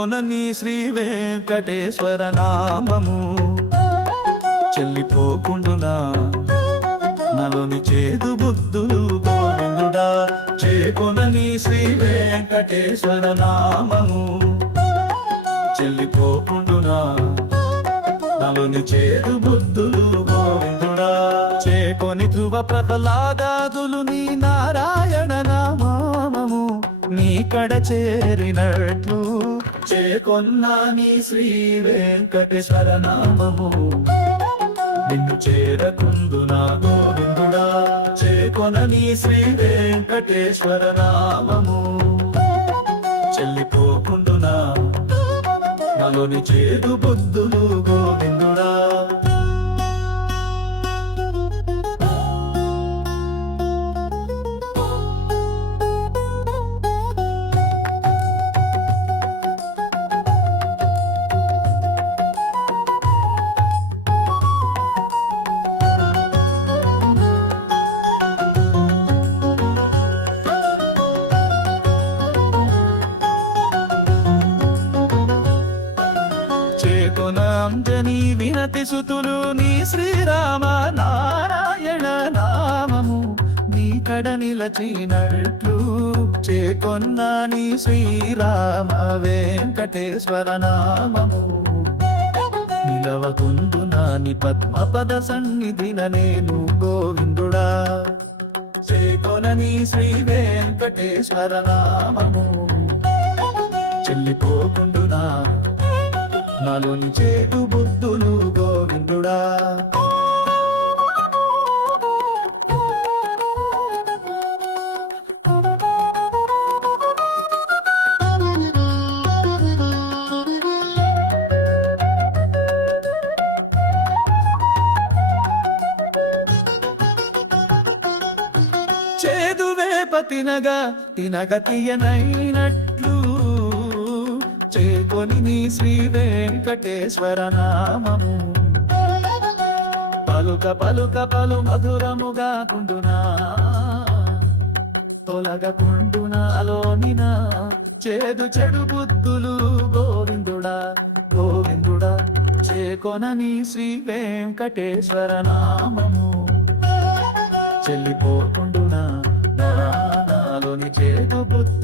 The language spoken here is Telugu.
శ్రీ వెంకటేశ్వర నామము. చెల్లిపోకుండునా? నలోని చేదు బుద్ధులు గోవిందుడా చేకొనని శ్రీ వెంకటేశ్వర నామము. చెల్లిపోకుండునా? నలుని చేదు బుద్ధులు గోవిందుడా చేకొని ధ్రువ ప్రహ్లాదాదులు నీ నారాయణ నామము. నీ కడ చేరినట్లు చేకొన్నా నీ శ్రీ వెంకటేశ్వర నామము నిన్ను చేరకుందునా గోవిందుడా. చేకొన నీ శ్రీ వెంకటేశ్వర నామము చెల్లిపోకుండునా? నలోని చేదు బుద్ధులు అంజని సుతులు నీ శ్రీరామ నారాయణ నామము. నీ కడ నిలచినట్లు చేకొన్న నీ శ్రీరామ వెంకటేశ్వర నామము. నిలవకుందు నాని పద్మపద సన్నిధిన నేను గోవిందుడా. చేకొన నీ శ్రీ వెంకటేశ్వర నామము. చెల్లిపోకుండు నా చేటు బుద్ధులు గోవిందుడా. చేదువేప తినగా తినగ తీయనైనట్లు చేకొని నీ శ్రీదే వెంకటేశ్వర నామము. పలుక పలుక పలు మధురముగా కుండునా. తొలగకుండునాలోనిన. చేదు చెడు బుద్ధులు గోవిందుడా గోవిందుడా. చేకొనని శ్రీ వెంకటేశ్వర నామము. చెల్లిపోకుండునా నాలోని చేదు బుద్ధు